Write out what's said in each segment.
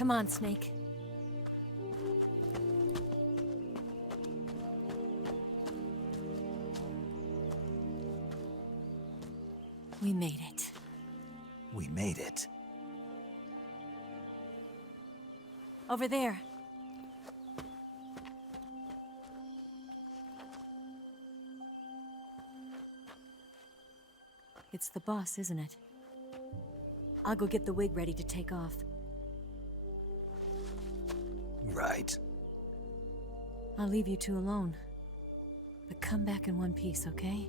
Come on, Snake. We made it. We made it. Over there. It's the boss, isn't it? I'll go get the wig ready to take off. Right. I'll leave you two alone. But come back in one piece, okay?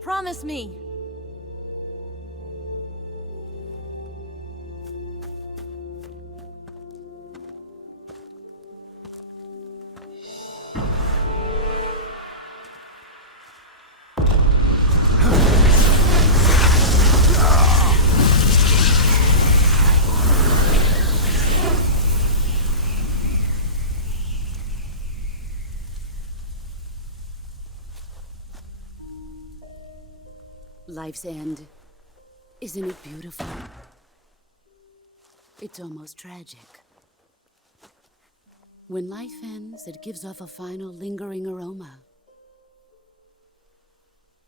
Promise me! Life's end. Isn't it beautiful? It's almost tragic. When life ends, it gives off a final lingering aroma.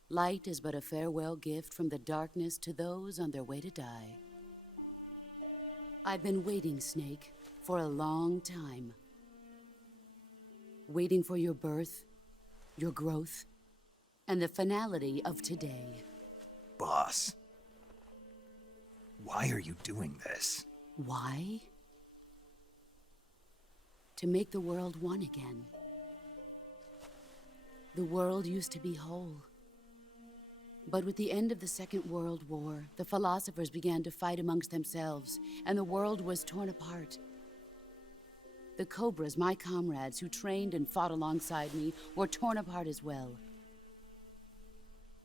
Light is but a farewell gift from the darkness to those on their way to die. I've been waiting, Snake, for a long time. Waiting for your birth, your growth, and the finality of today. Boss. Why are you doing this? Why? To make the world one again. The world used to be whole. But with the end of the Second World War, the philosophers began to fight amongst themselves, and the world was torn apart. The Cobras, my comrades who trained and fought alongside me, were torn apart as well.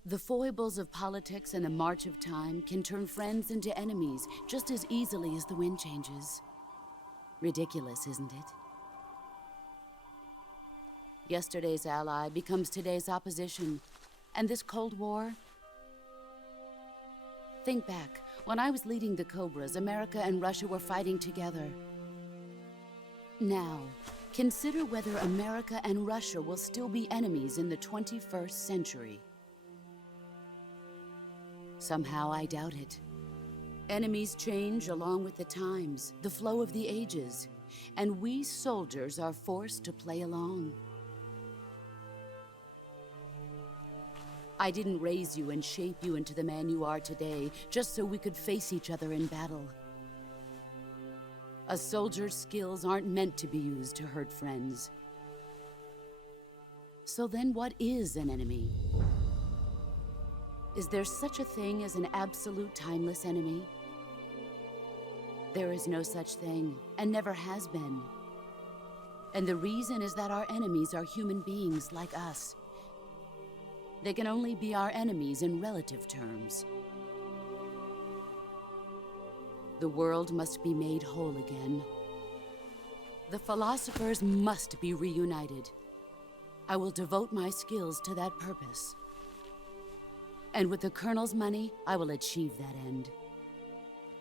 The foibles of politics and the march of time can turn friends into enemies just as easily as the wind changes. Ridiculous, isn't it? Yesterday's ally becomes today's opposition, and this Cold War? Think back. When I was leading the Cobras, America and Russia were fighting together. Now, consider whether America and Russia will still be enemies in the 21st century. Somehow I doubt it. Enemies change along with the times, the flow of the ages, and we soldiers are forced to play along. I didn't raise you and shape you into the man you are today just so we could face each other in battle. A soldier's skills aren't meant to be used to hurt friends. So then what is an enemy? Is there such a thing as an absolute timeless enemy? There is no such thing, and never has been. And the reason is that our enemies are human beings like us. They can only be our enemies in relative terms. The world must be made whole again. The philosophers must be reunited. I will devote my skills to that purpose. And with the Colonel's money, I will achieve that end.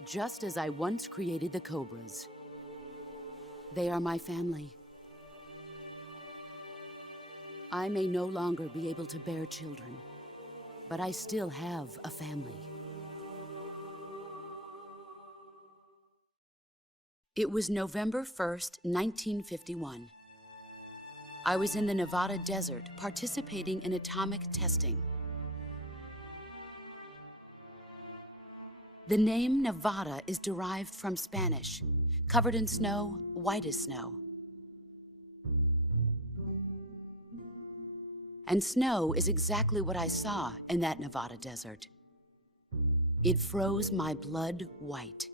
Just as I once created the Cobras. They are my family. I may no longer be able to bear children, but I still have a family. It was November 1st, 1951. I was in the Nevada desert participating in atomic testing. The name Nevada is derived from Spanish, covered in snow, white as snow. And snow is exactly what I saw in that Nevada desert. It froze my blood white.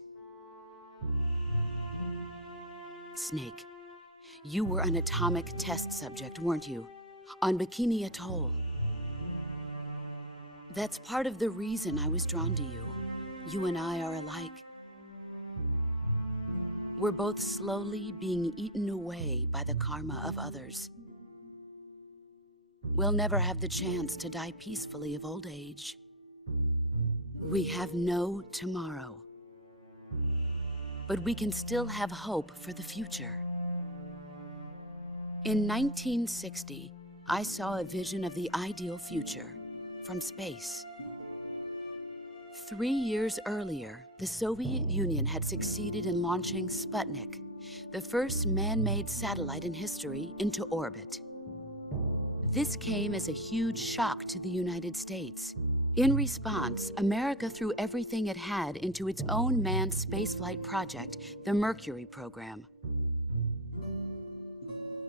Snake, you were an atomic test subject, weren't you? On Bikini Atoll. That's part of the reason I was drawn to you. You and I are alike. We're both slowly being eaten away by the karma of others. we'll never have the chance to die peacefully of old age. We have no tomorrow. But we can still have hope for the future. In 1960, I saw a vision of the ideal future from space. 3 years earlier, the Soviet Union had succeeded in launching Sputnik, the first man-made satellite in history, into orbit. This came as a huge shock to the United States. In response, America threw everything it had into its own manned spaceflight project, the Mercury program.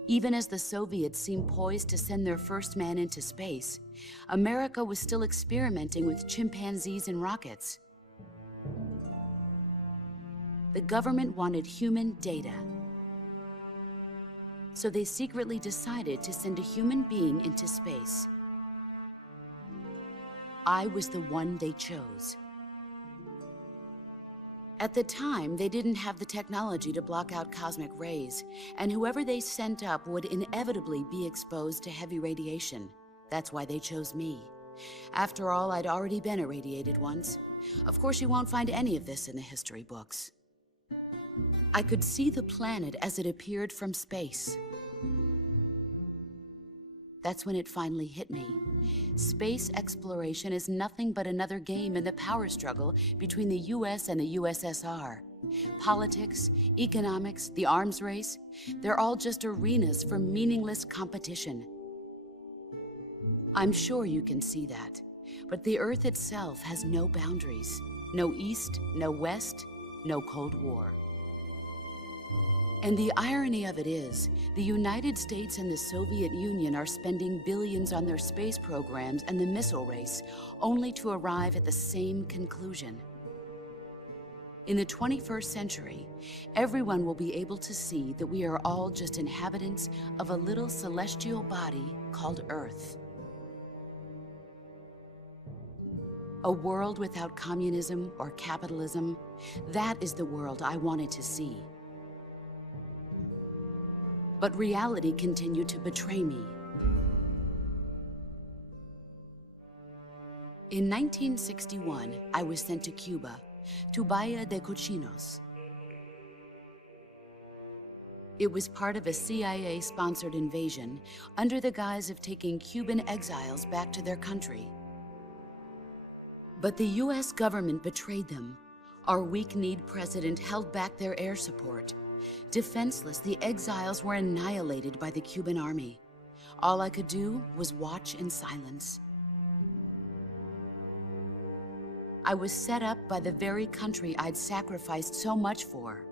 Even as the Soviets seemed poised to send their first man into space, America was still experimenting with chimpanzees and rockets. The government wanted human data, so they secretly decided to send a human being into space. I was the one they chose. At the time, they didn't have the technology to block out cosmic rays, and whoever they sent up would inevitably be exposed to heavy radiation. That's why they chose me. After all, I'd already been irradiated once. Of course, you won't find any of this in the history books. I could see the planet as it appeared from space. That's when it finally hit me. Space exploration is nothing but another game in the power struggle between the US and the USSR. Politics, economics, the arms race, they're all just arenas for meaningless competition. I'm sure you can see that, but the Earth itself has no boundaries. No East, no West, no Cold War. And the irony of it is, the United States and the Soviet Union are spending billions on their space programs and the missile race, only to arrive at the same conclusion. In the 21st century, everyone will be able to see that we are all just inhabitants of a little celestial body called Earth. A world without communism or capitalism, that is the world I wanted to see. But reality continued to betray me. In 1961, I was sent to Cuba, to Bahia de Cochinos. It was part of a CIA-sponsored invasion under the guise of taking Cuban exiles back to their country. But the US government betrayed them. Our weak-kneed president held back their air support. Defenseless, the exiles were annihilated by the Cuban army. All I could do was watch in silence. I was set up by the very country I'd sacrificed so much for,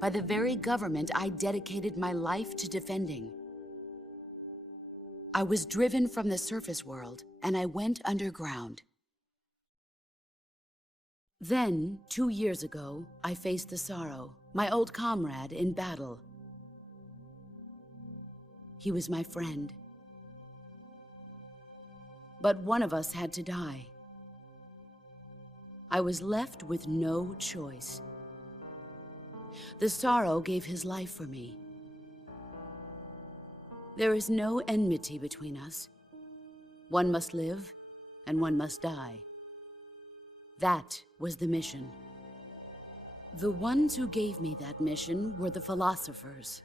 by the very government I dedicated my life to defending. I was driven from the surface world, and I went underground. Then, 2 years ago, I faced the Sorrow, my old comrade in battle. He was my friend. But one of us had to die. I was left with no choice. The Sorrow gave his life for me. There is no enmity between us. One must live, and one must die. That was the mission. The ones who gave me that mission were the philosophers.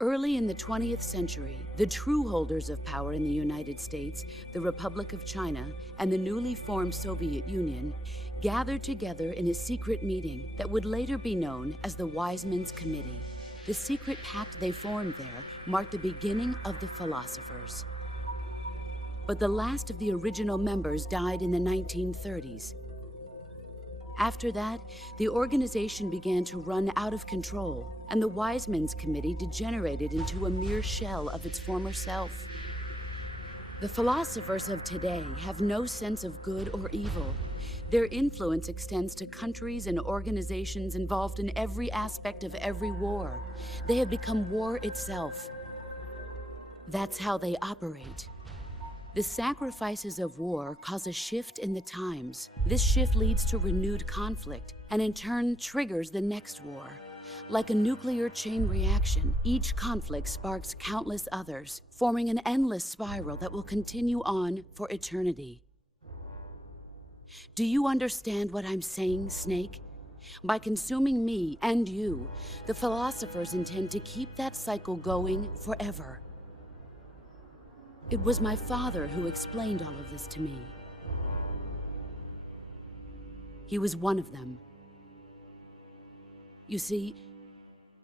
Early in the 20th century, the true holders of power in the United States, the Republic of China, and the newly formed Soviet Union gathered together in a secret meeting that would later be known as the Wiseman's Committee. The secret pact they formed there marked the beginning of the philosophers. But the last of the original members died in the 1930s. After that, the organization began to run out of control, and the Wiseman's Committee degenerated into a mere shell of its former self. The philosophers of today have no sense of good or evil. Their influence extends to countries and organizations involved in every aspect of every war. They have become war itself. That's how they operate. The sacrifices of war cause a shift in the times. This shift leads to renewed conflict, and in turn triggers the next war. Like a nuclear chain reaction, each conflict sparks countless others, forming an endless spiral that will continue on for eternity. Do you understand what I'm saying, Snake? By consuming me and you, the philosophers intend to keep that cycle going forever. It was my father who explained all of this to me. He was one of them. You see,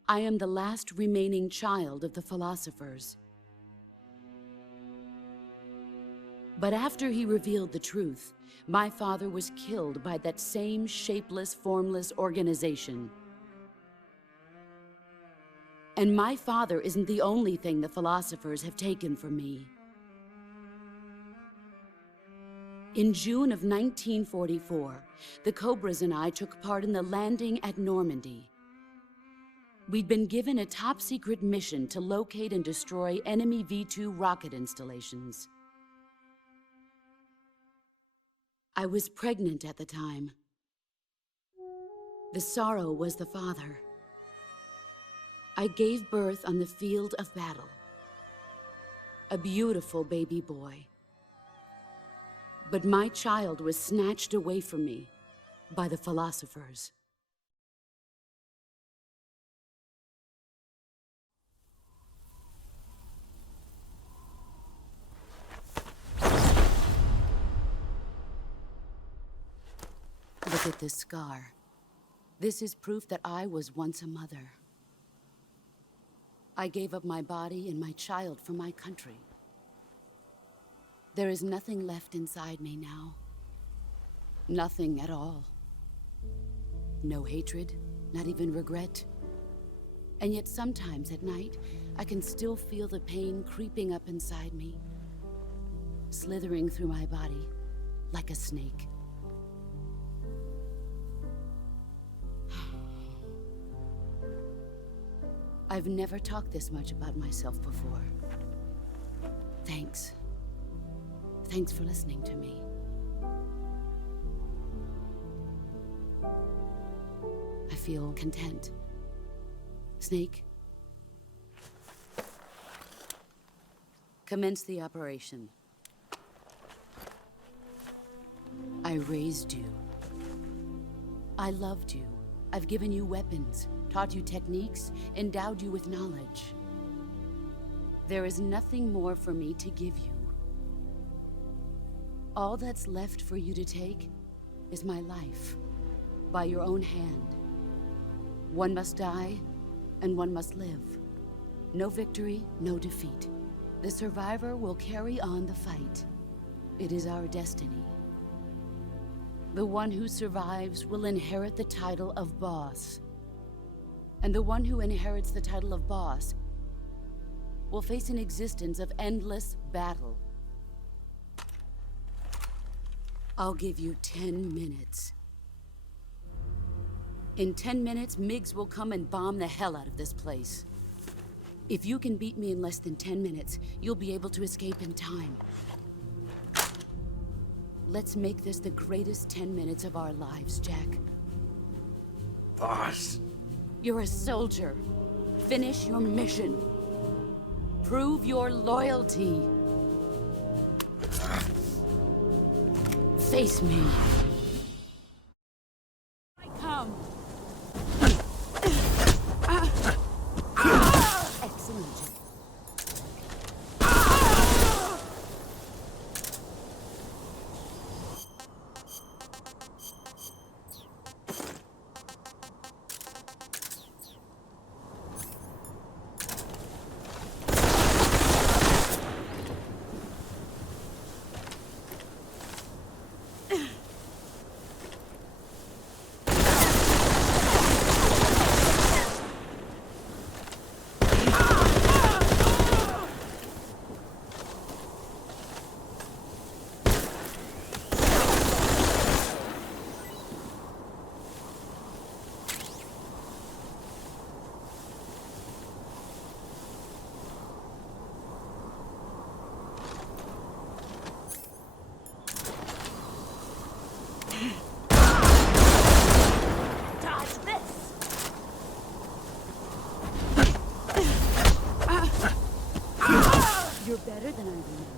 I am the last remaining child of the philosophers. But after he revealed the truth, my father was killed by that same shapeless, formless organization. And my father isn't the only thing the philosophers have taken from me. In June of 1944, the Cobras and I took part in the landing at Normandy. We'd been given a top-secret mission to locate and destroy enemy V-2 rocket installations. I was pregnant at the time. The sorrow was the father. I gave birth on the field of battle. A beautiful baby boy. But my child was snatched away from me by the philosophers. Look at this scar. This is proof that I was once a mother. I gave up my body and my child for my country. There is nothing left inside me now. Nothing at all. No hatred, not even regret. And yet sometimes at night, I can still feel the pain creeping up inside me, slithering through my body like a snake. I've never talked this much about myself before. Thanks. Thanks for listening to me. I feel content. Snake? Commence the operation. I raised you. I loved you. I've given you weapons, taught you techniques, endowed you with knowledge. There is nothing more for me to give you. All that's left for you to take is my life, by your own hand. One must die, and one must live. No victory, no defeat. The survivor will carry on the fight. It is our destiny. The one who survives will inherit the title of boss. And the one who inherits the title of boss will face an existence of endless battle. I'll give you 10 minutes. In 10 minutes, MiGs will come and bomb the hell out of this place. If you can beat me in less than 10 minutes, you'll be able to escape in time. Let's make this the greatest 10 minutes of our lives, Jack. Boss. You're a soldier. Finish your mission. Prove your loyalty. Face me. I come. Excellent. You're better than I remember.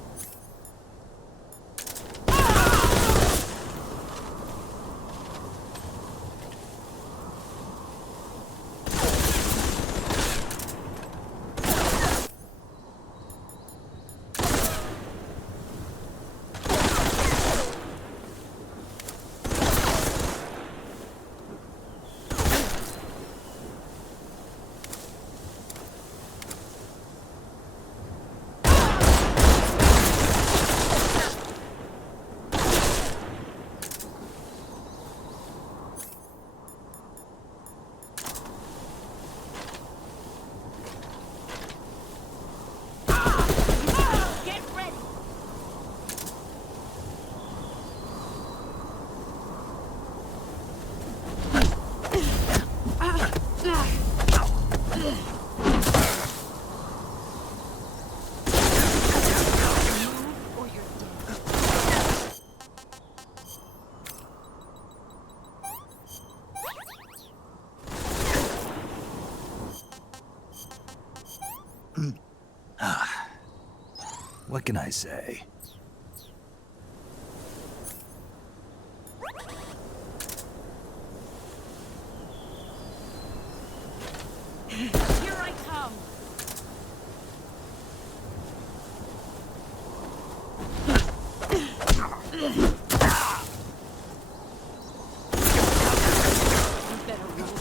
What can I say? Here I come! You better run.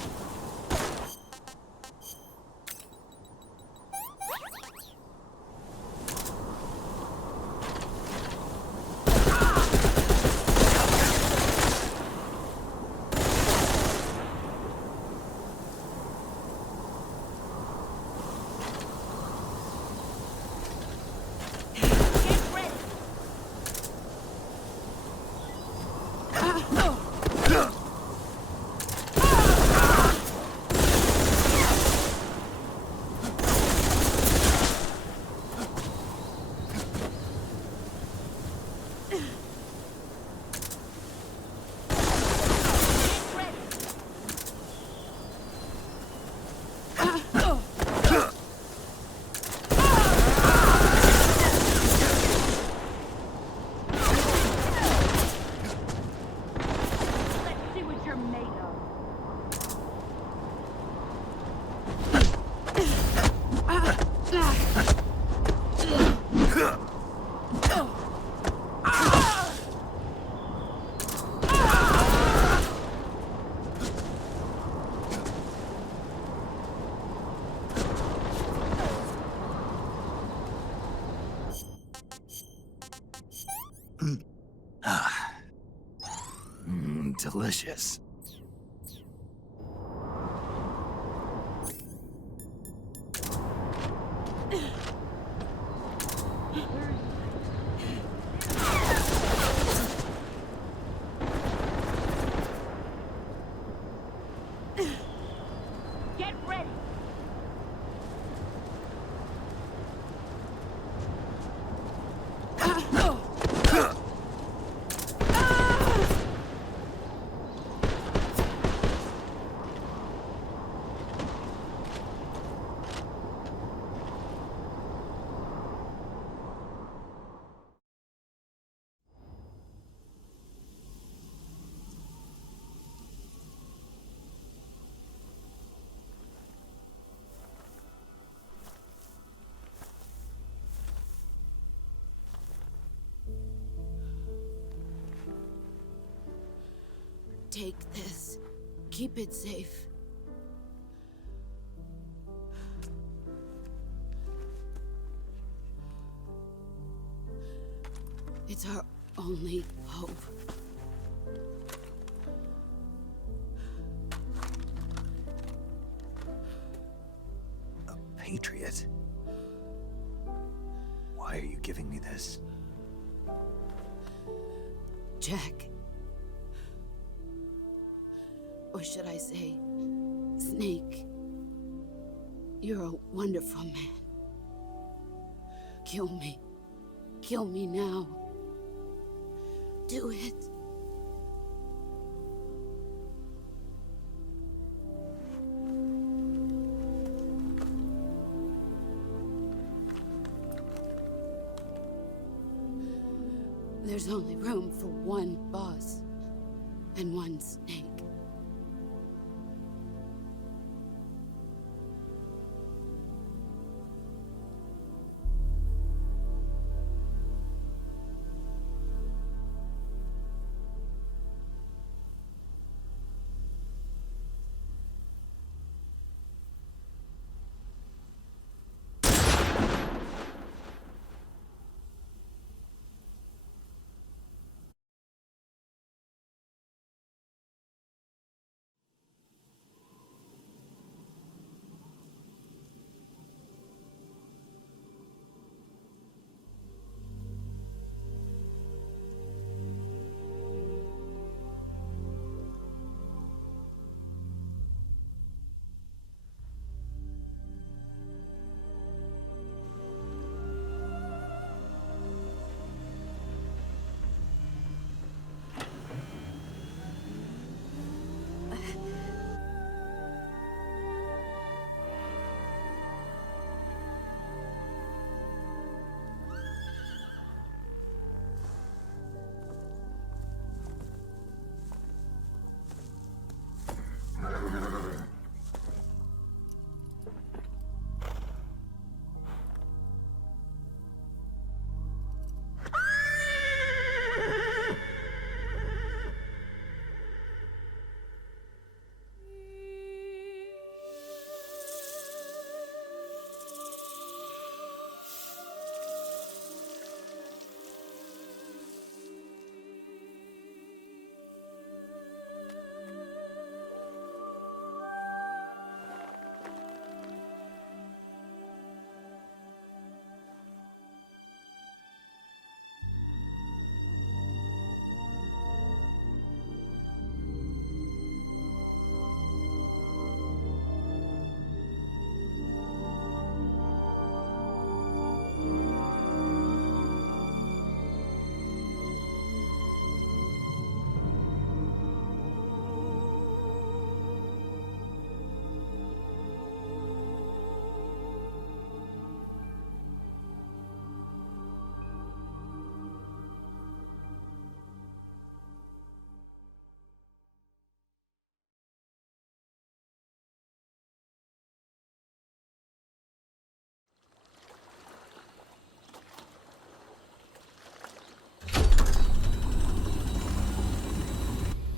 Delicious. Get ready! Take this. Keep it safe. It's our only hope. A patriot? Why are you giving me this? Jack. Or should I say, Snake? You're a wonderful man. Kill me. Kill me now. Do it. There's only room for one boss and one snake.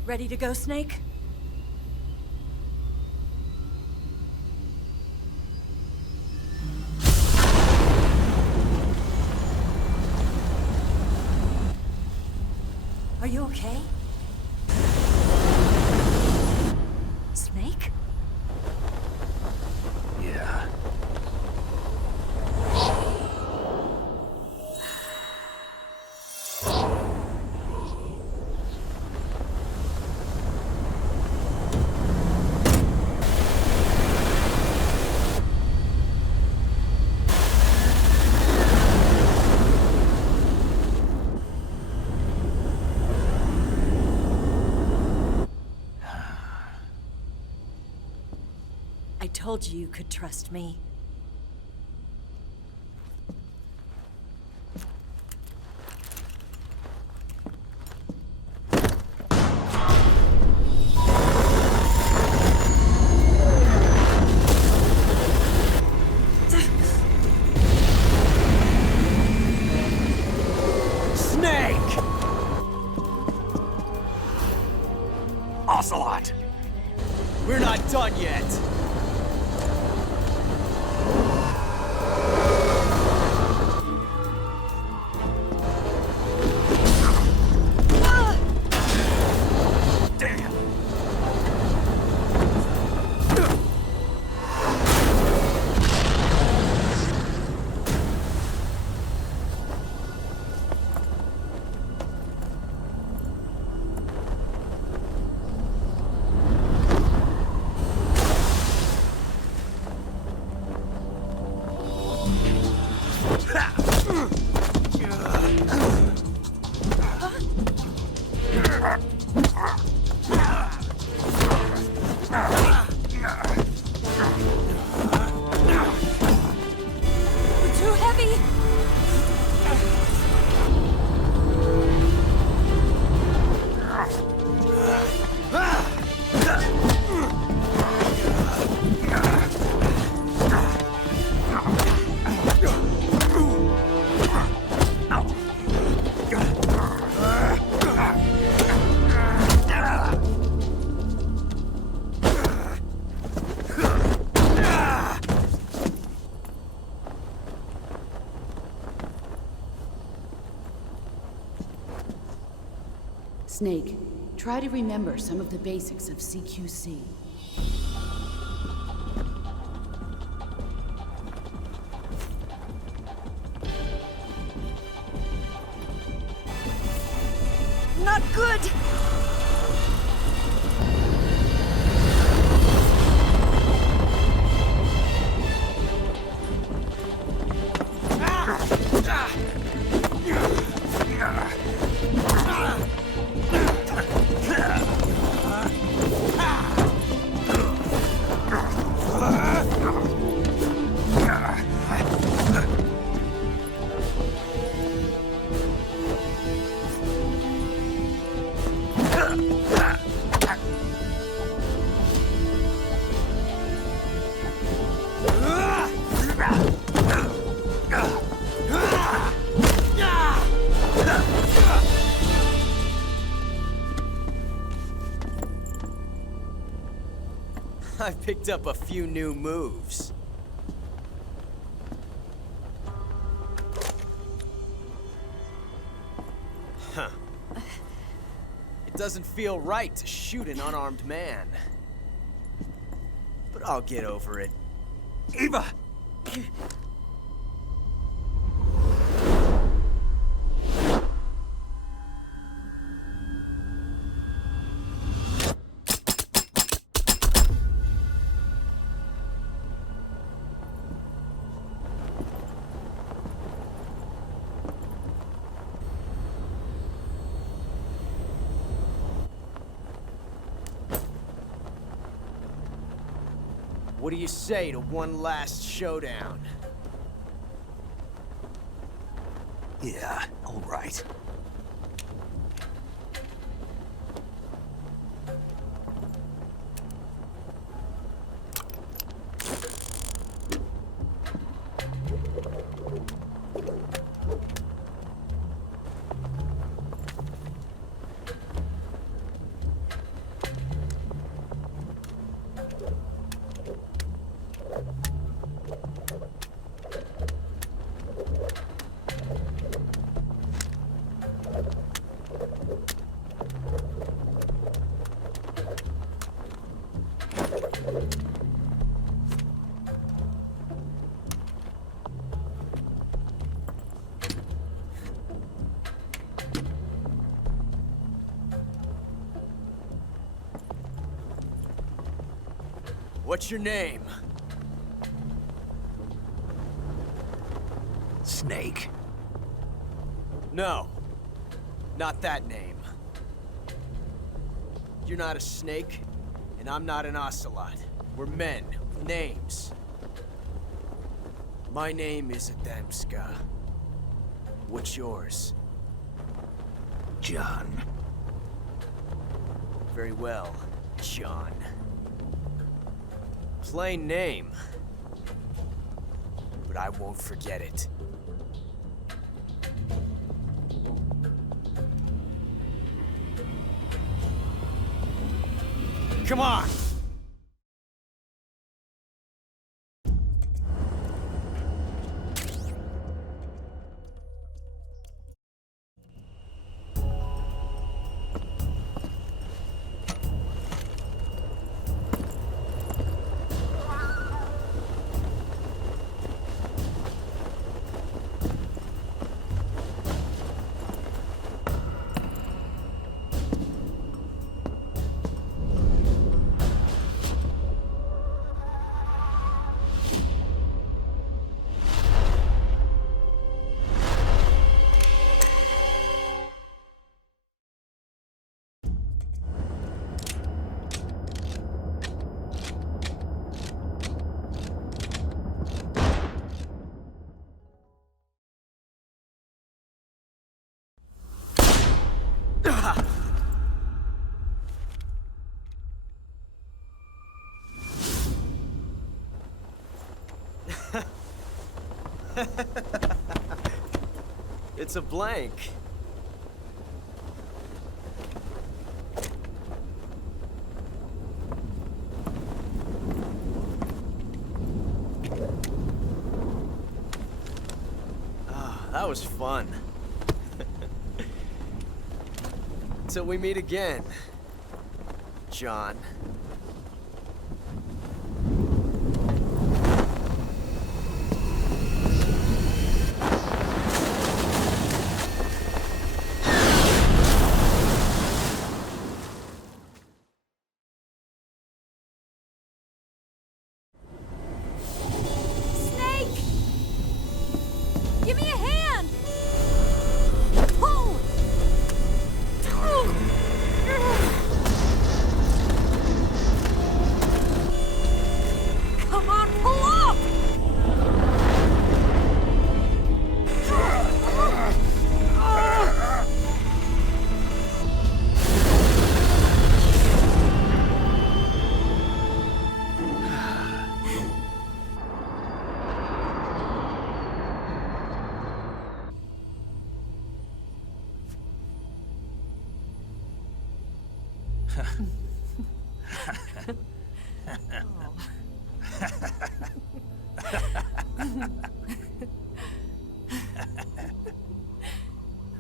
Ready to go, Snake? Are you okay? Snake? Yeah. I told you you could trust me. Snake! Ocelot! We're not done yet! Damn! Too heavy! Snake, try to remember some of the basics of CQC. Not good! I've picked up a few new moves. Huh. It doesn't feel right to shoot an unarmed man. But I'll get over it. Eva! What do you say to one last showdown? Yeah, all right. What's your name? Snake. No. Not that name. You're not a snake, and I'm not an ocelot. We're men with names. My name is Adamska. What's yours? John. Very well, John. Plain name. But I won't forget it. Come on! It's a blank. Ah, that was fun. Till we meet again, John. Snake! Give me a hand! Pull! Come on, pull up!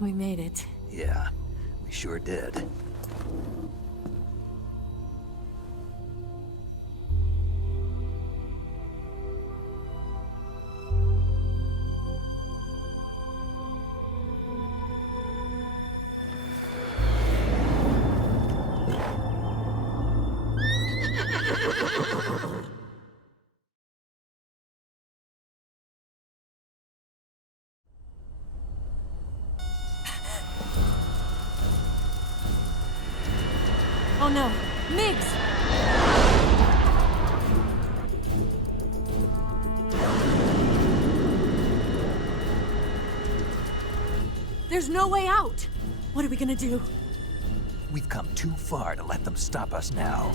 We made it. Yeah, we sure did. Oh no, Migs! There's no way out! What are we gonna do? We've come too far to let them stop us now.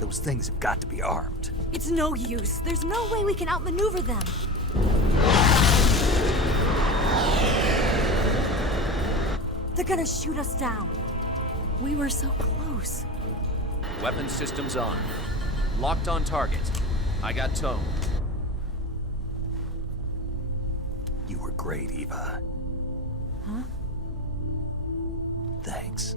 Those things have got to be armed. It's no use. There's no way we can outmaneuver them. They're gonna shoot us down. We were so close. Weapon systems on. Locked on target. I got tone. You were great, Eva. Huh? Thanks.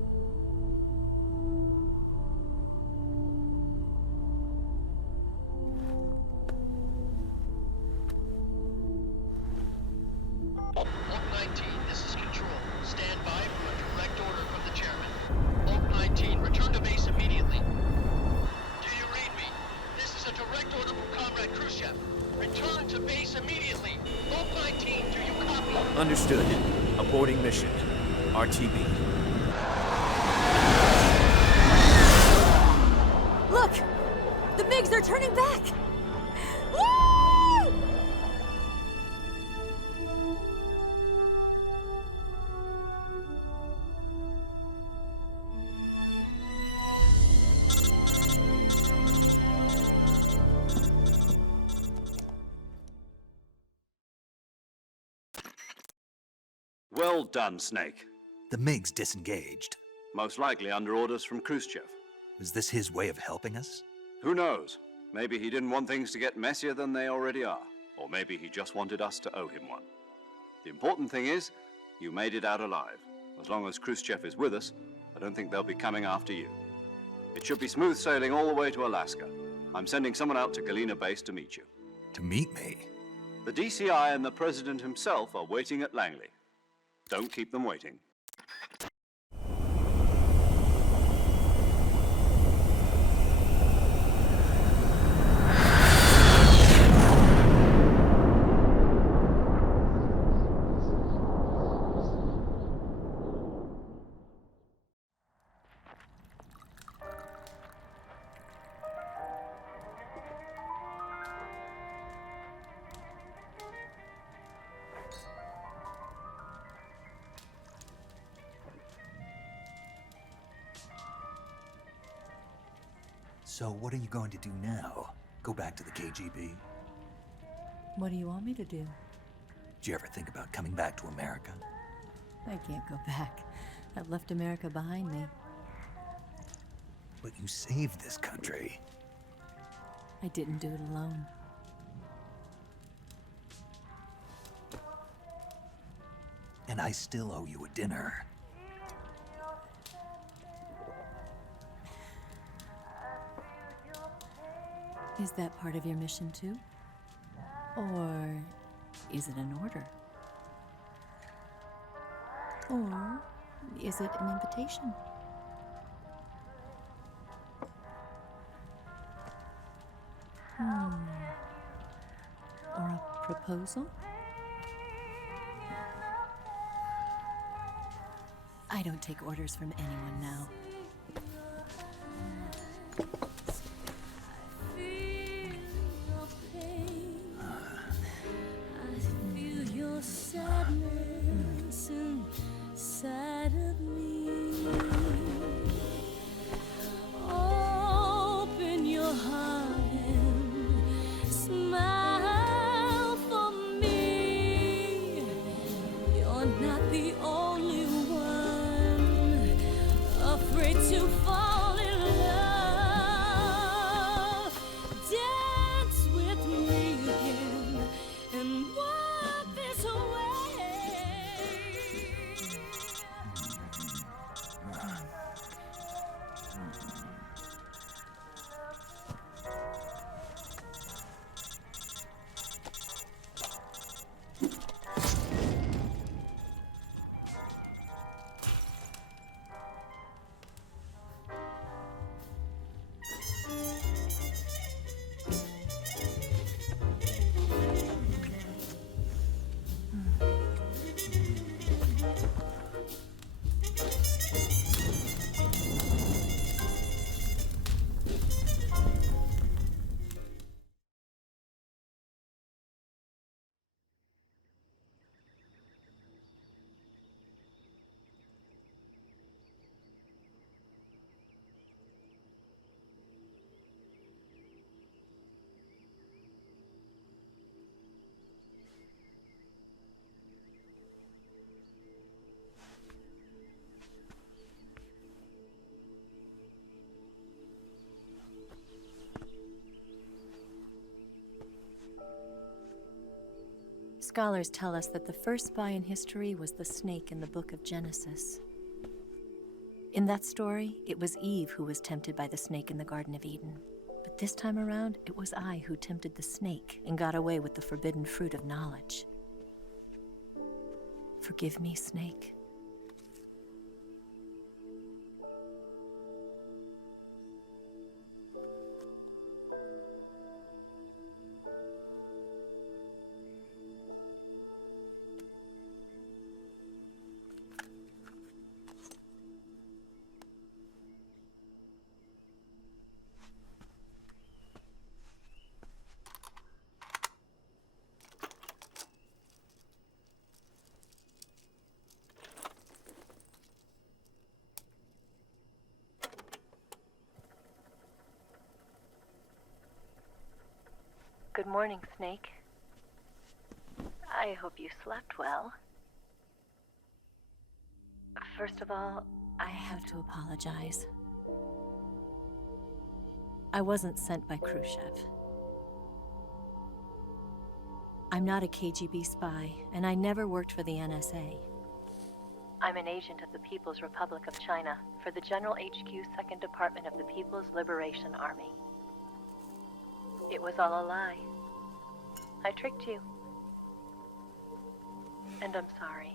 Oak 19, this is Control. Stand by for a direct order from the chairman. Oak 19, return to base immediately. Do you read me? This is a direct order from Comrade Khrushchev. Return to base immediately. Oak 19, do you copy? Understood. Aborting mission. RTB. Look! The MiGs are turning back! Woo! Well done, Snake. The MiGs disengaged. Most likely under orders from Khrushchev. Was this his way of helping us? Who knows? Maybe he didn't want things to get messier than they already are. Or maybe he just wanted us to owe him one. The important thing is, you made it out alive. As long as Khrushchev is with us, I don't think they'll be coming after you. It should be smooth sailing all the way to Alaska. I'm sending someone out to Galena Base to meet you. To meet me? The DCI and the President himself are waiting at Langley. Don't keep them waiting. So what are you going to do now? Go back to the KGB? What do you want me to do? Did you ever think about coming back to America? I can't go back. I've left America behind me. But you saved this country. I didn't do it alone. And I still owe you a dinner. Is that part of your mission too? Or is it an order? Or is it an invitation? Or a proposal? I don't take orders from anyone now. Sadness inside of me. Open your heart and smile for me. You're not the only one afraid to fall in love. Dance with me again and walk this way. Scholars tell us that the first spy in history was the snake in the book of Genesis. In that story, it was Eve who was tempted by the snake in the Garden of Eden. But this time around, it was I who tempted the snake and got away with the forbidden fruit of knowledge. Forgive me, snake. Good morning, Snake. I hope you slept well. First of all, I have to apologize. I wasn't sent by Khrushchev. I'm not a KGB spy, and I never worked for the NSA. I'm an agent of the People's Republic of China for the General HQ 2nd Department of the People's Liberation Army. It was all a lie. I tricked you. And I'm sorry.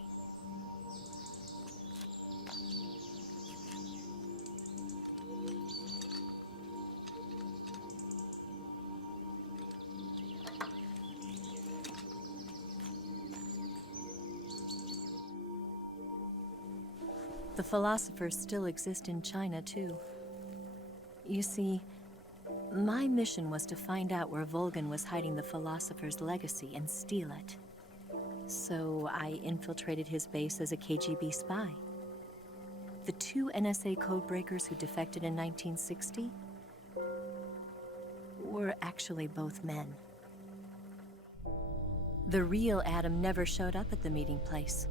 The philosophers still exist in China, too. You see, my mission was to find out where Volgin was hiding the philosopher's legacy and steal it. So I infiltrated his base as a KGB spy. The 2 NSA codebreakers who defected in 1960 were actually both men. The real Adam never showed up at the meeting place,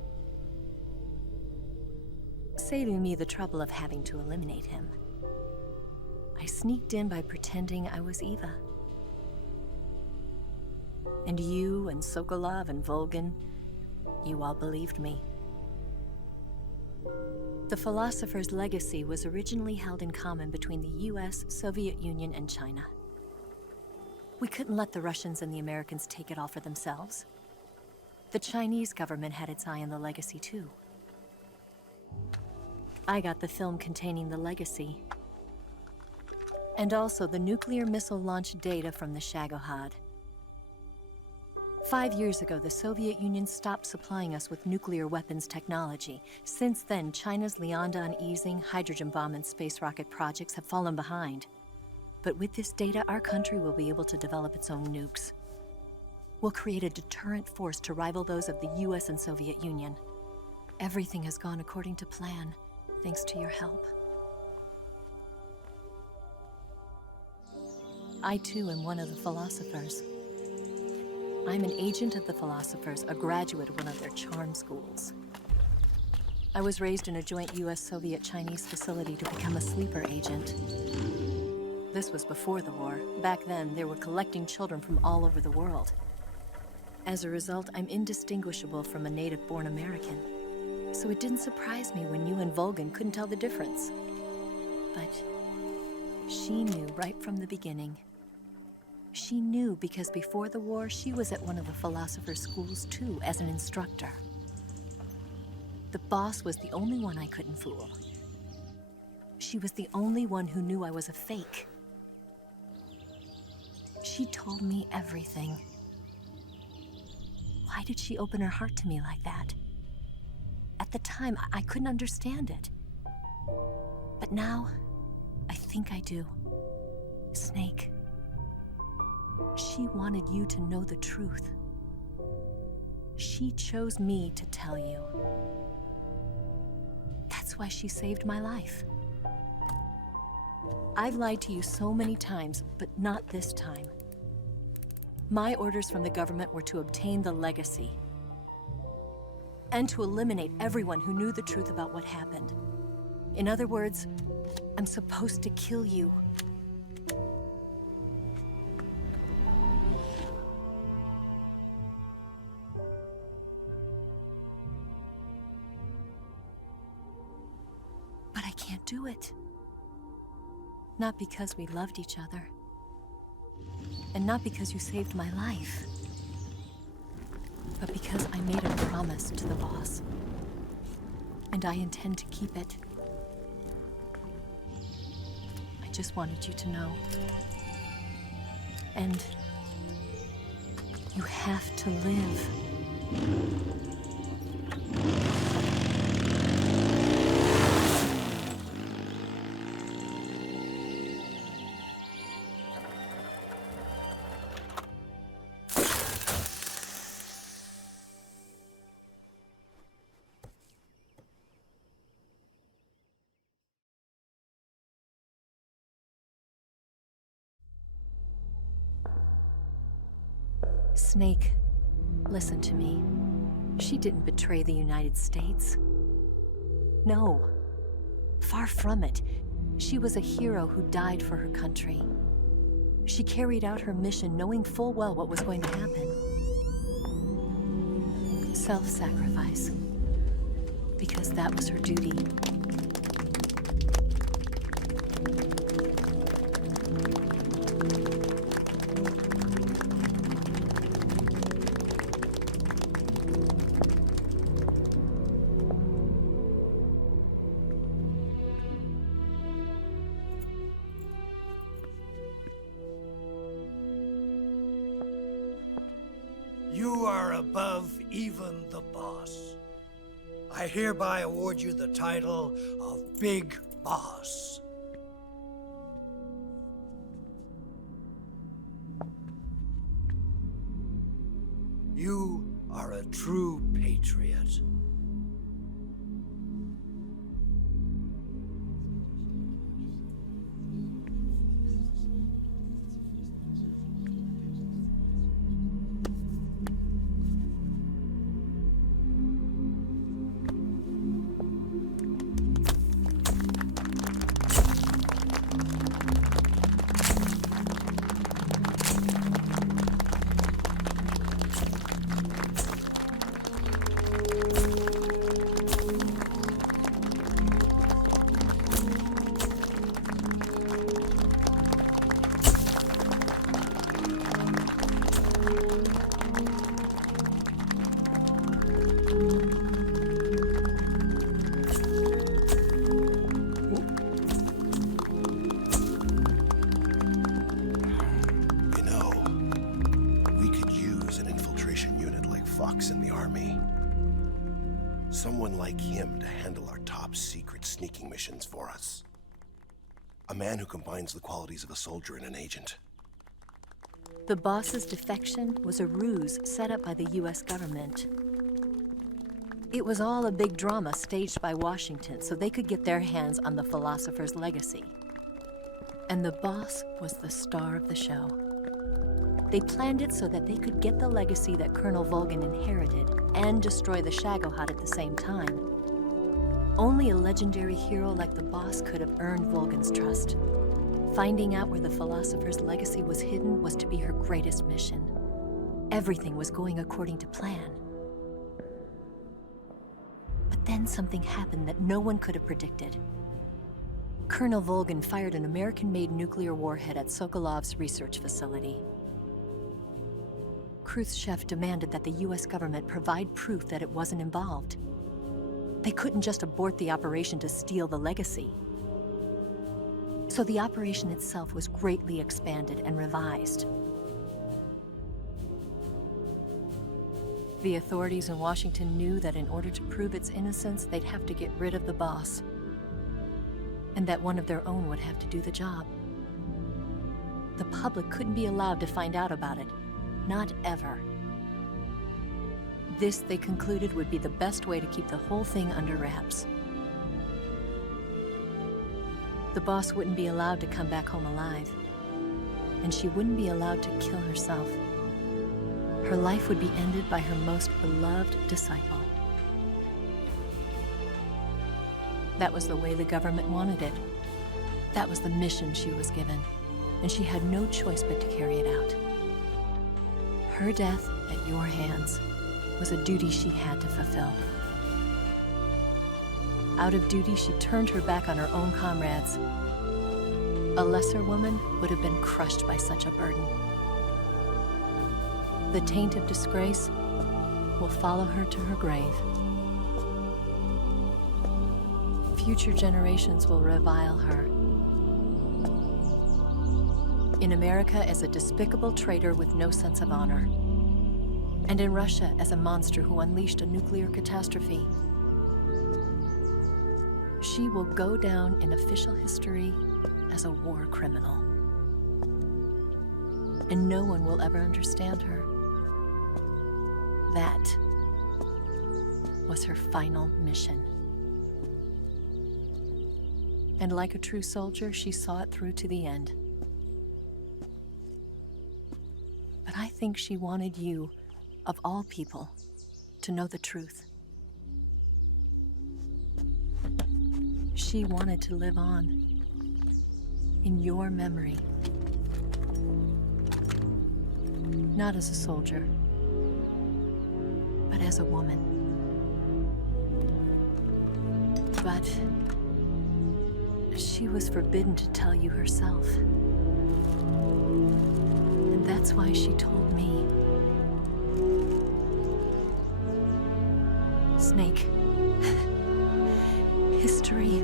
saving me the trouble of having to eliminate him. I sneaked in by pretending I was Eva. And you and Sokolov and Volgin, you all believed me. The Philosopher's legacy was originally held in common between the US, Soviet Union, and China. We couldn't let the Russians and the Americans take it all for themselves. The Chinese government had its eye on the legacy too. I got the film containing the legacy, and also the nuclear missile launch data from the Shagohod. 5 years ago, the Soviet Union stopped supplying us with nuclear weapons technology. Since then, China's Liaodong easing, hydrogen bomb, and space rocket projects have fallen behind. But with this data, our country will be able to develop its own nukes. We'll create a deterrent force to rival those of the US and Soviet Union. Everything has gone according to plan, thanks to your help. I too am one of the Philosophers. I'm an agent of the Philosophers, a graduate of one of their charm schools. I was raised in a joint US-Soviet-Chinese facility to become a sleeper agent. This was before the war. Back then, they were collecting children from all over the world. As a result, I'm indistinguishable from a native-born American. So it didn't surprise me when you and Volgin couldn't tell the difference. But she knew right from the beginning. She knew because before the war, she was at one of the Philosopher's schools too, as an instructor. The boss was the only one I couldn't fool. She was the only one who knew I was a fake. She told me everything. Why did she open her heart to me like that? At the time, I couldn't understand it. But now, I think I do. Snake. She wanted you to know the truth. She chose me to tell you. That's why she saved my life. I've lied to you so many times, but not this time. My orders from the government were to obtain the legacy and to eliminate everyone who knew the truth about what happened. In other words, I'm supposed to kill you. But I can't do it. Not because we loved each other. And not because you saved my life. But because I made a promise to the boss. And I intend to keep it. I just wanted you to know. And you have to live. Snake, listen to me. She didn't betray the United States. No. Far from it. She was a hero who died for her country. She carried out her mission knowing full well what was going to happen. Self-sacrifice. Because that was her duty. You are above even the boss. I hereby award you the title of Big Boss. You are a true patriot. fox in the army. Someone like him to handle our top secret sneaking missions for us. A man who combines the qualities of a soldier and an agent. The boss's defection was a ruse set up by the US government. It was all a big drama staged by Washington so they could get their hands on the philosopher's legacy. And the boss was the star of the show. They planned it so that they could get the legacy that Colonel Volgin inherited and destroy the Shagohod at the same time. Only a legendary hero like the boss could have earned Volgin's trust. Finding out where the philosopher's legacy was hidden was to be her greatest mission. Everything was going according to plan. But then something happened that no one could have predicted. Colonel Volgin fired an American-made nuclear warhead at Sokolov's research facility. Khrushchev demanded that the US government provide proof that it wasn't involved. They couldn't just abort the operation to steal the legacy. So the operation itself was greatly expanded and revised. The authorities in Washington knew that in order to prove its innocence, they'd have to get rid of the boss, and that one of their own would have to do the job. The public couldn't be allowed to find out about it. Not ever. This, they concluded, would be the best way to keep the whole thing under wraps. The boss wouldn't be allowed to come back home alive, and she wouldn't be allowed to kill herself. Her life would be ended by her most beloved disciple. That was the way the government wanted it. That was the mission she was given, and she had no choice but to carry it out. Her death at your hands was a duty she had to fulfill. Out of duty, she turned her back on her own comrades. A lesser woman would have been crushed by such a burden. The taint of disgrace will follow her to her grave. Future generations will revile her. In America as a despicable traitor with no sense of honor. And in Russia as a monster who unleashed a nuclear catastrophe. She will go down in official history as a war criminal. And no one will ever understand her. That was her final mission. And like a true soldier, she saw it through to the end. But I think she wanted you, of all people, to know the truth. She wanted to live on, in your memory. Not as a soldier, but as a woman. But she was forbidden to tell you herself. And that's why she told me. Snake, history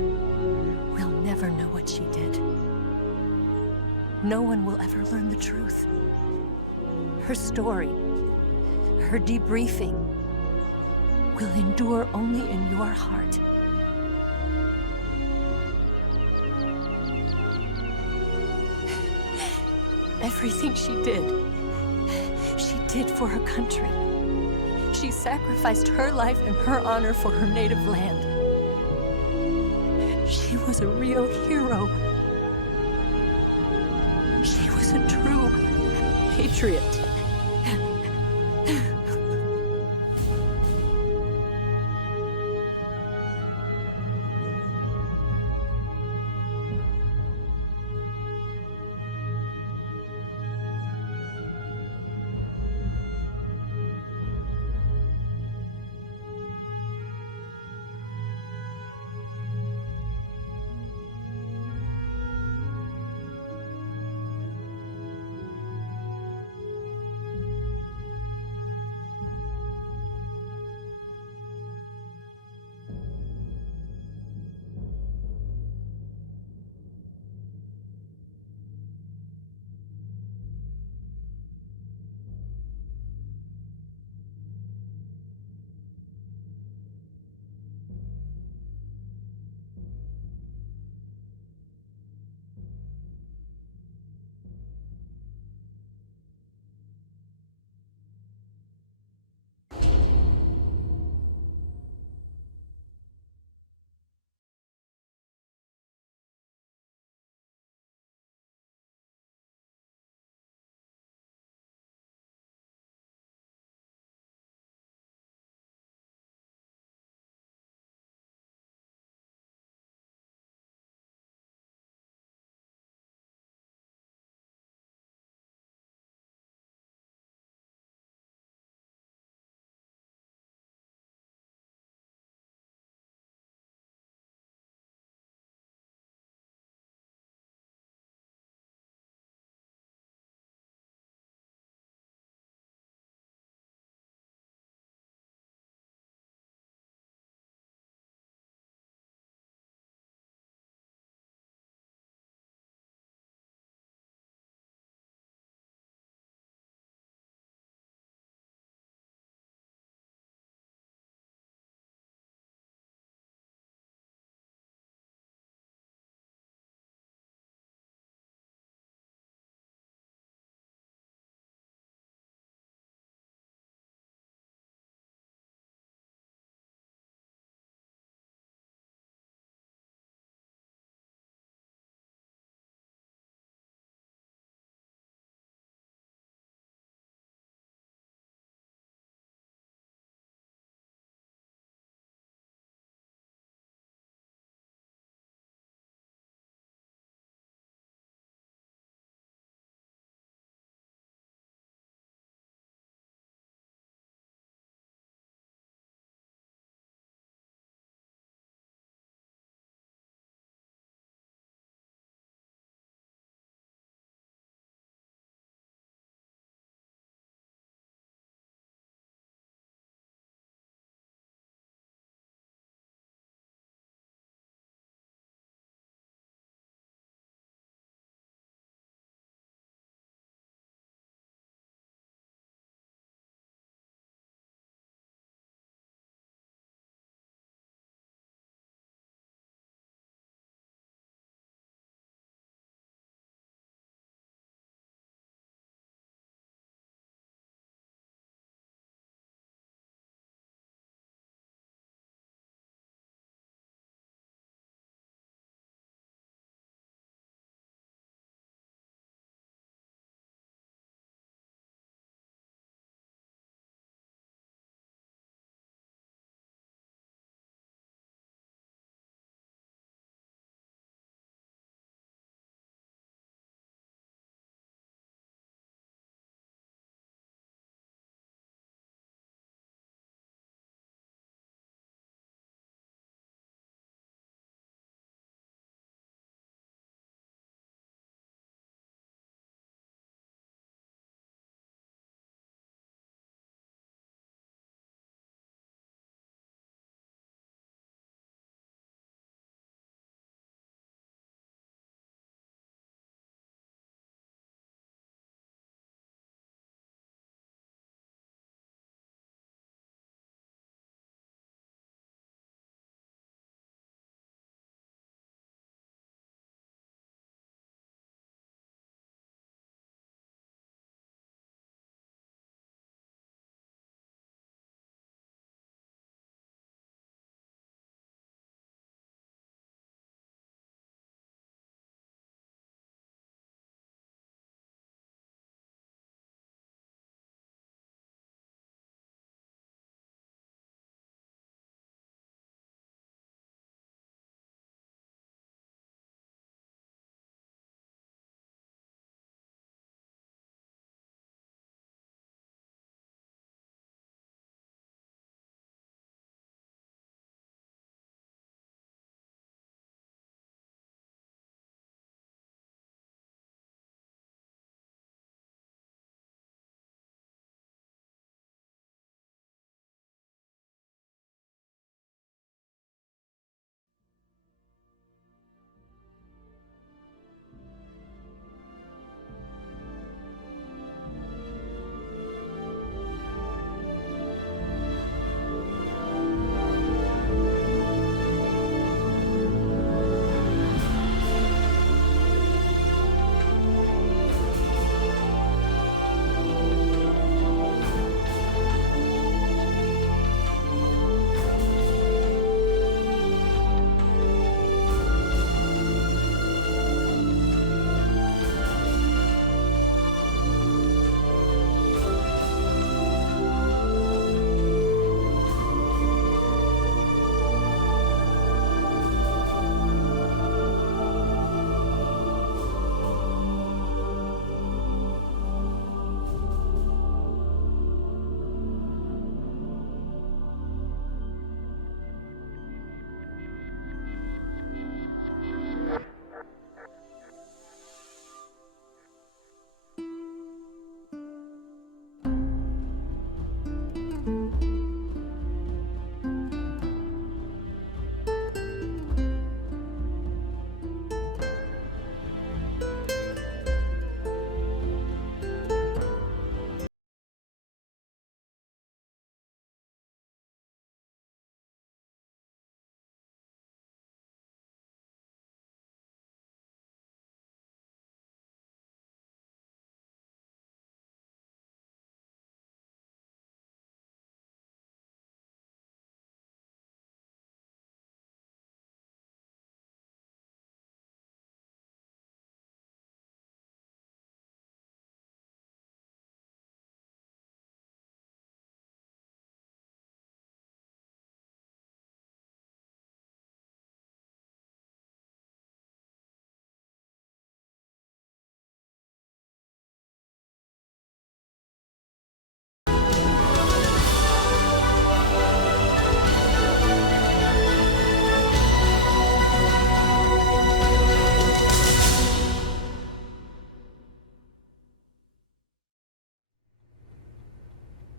will never know what she did. No one will ever learn the truth. Her story, her debriefing, will endure only in your heart. Everything she did for her country. She sacrificed her life and her honor for her native land. She was a real hero. She was a true patriot.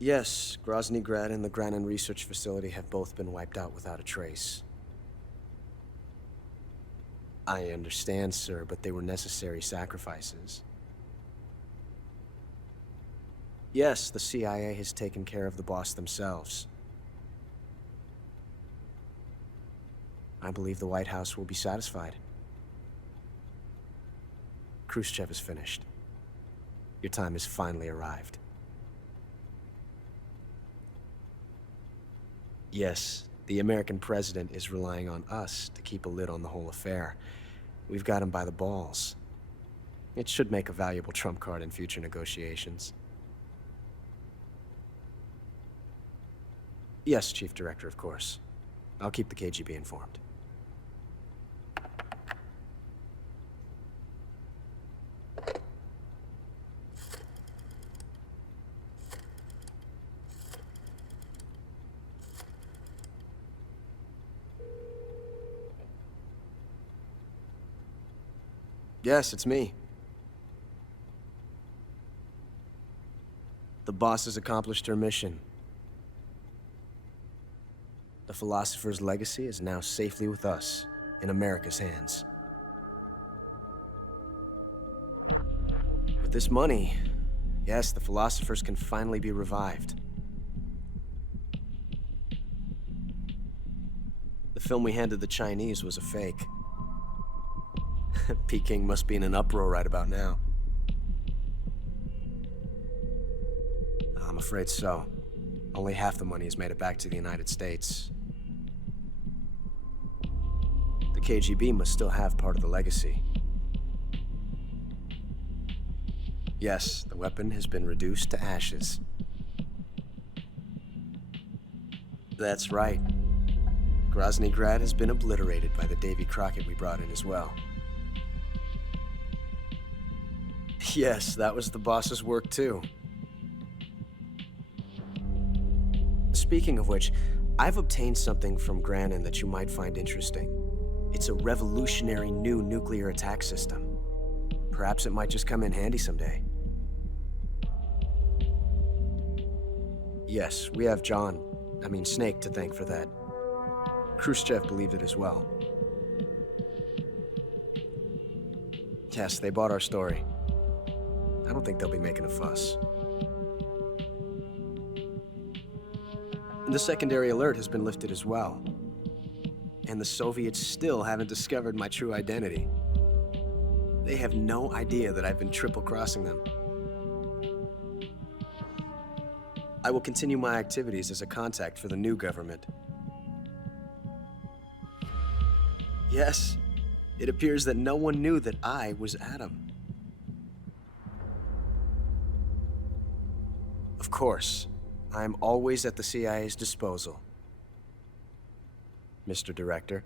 Yes, Grozny Grad and the Granin Research Facility have both been wiped out without a trace. I understand, sir, but they were necessary sacrifices. Yes, the CIA has taken care of the boss themselves. I believe the White House will be satisfied. Khrushchev is finished. Your time has finally arrived. Yes, the American president is relying on us to keep a lid on the whole affair. We've got him by the balls. It should make a valuable trump card in future negotiations. Yes, Chief Director, of course. I'll keep the KGB informed. Yes, it's me. The boss has accomplished her mission. The Philosopher's legacy is now safely with us, in America's hands. With this money, yes, the Philosophers can finally be revived. The film we handed the Chinese was a fake. Peking must be in an uproar right about now. I'm afraid so. Only half the money has made it back to the United States. The KGB must still have part of the legacy. Yes, the weapon has been reduced to ashes. That's right. Grozny Grad has been obliterated by the Davy Crockett we brought in as well. Yes, that was the boss's work too. Speaking of which, I've obtained something from Granin that you might find interesting. It's a revolutionary new nuclear attack system. Perhaps it might just come in handy someday. Yes, we have Snake to thank for that. Khrushchev believed it as well. Yes, they bought our story. I don't think they'll be making a fuss. And the secondary alert has been lifted as well. And the Soviets still haven't discovered my true identity. They have no idea that I've been triple-crossing them. I will continue my activities as a contact for the new government. Yes, it appears that no one knew that I was Adam. Of course, I am always at the CIA's disposal, Mr. Director.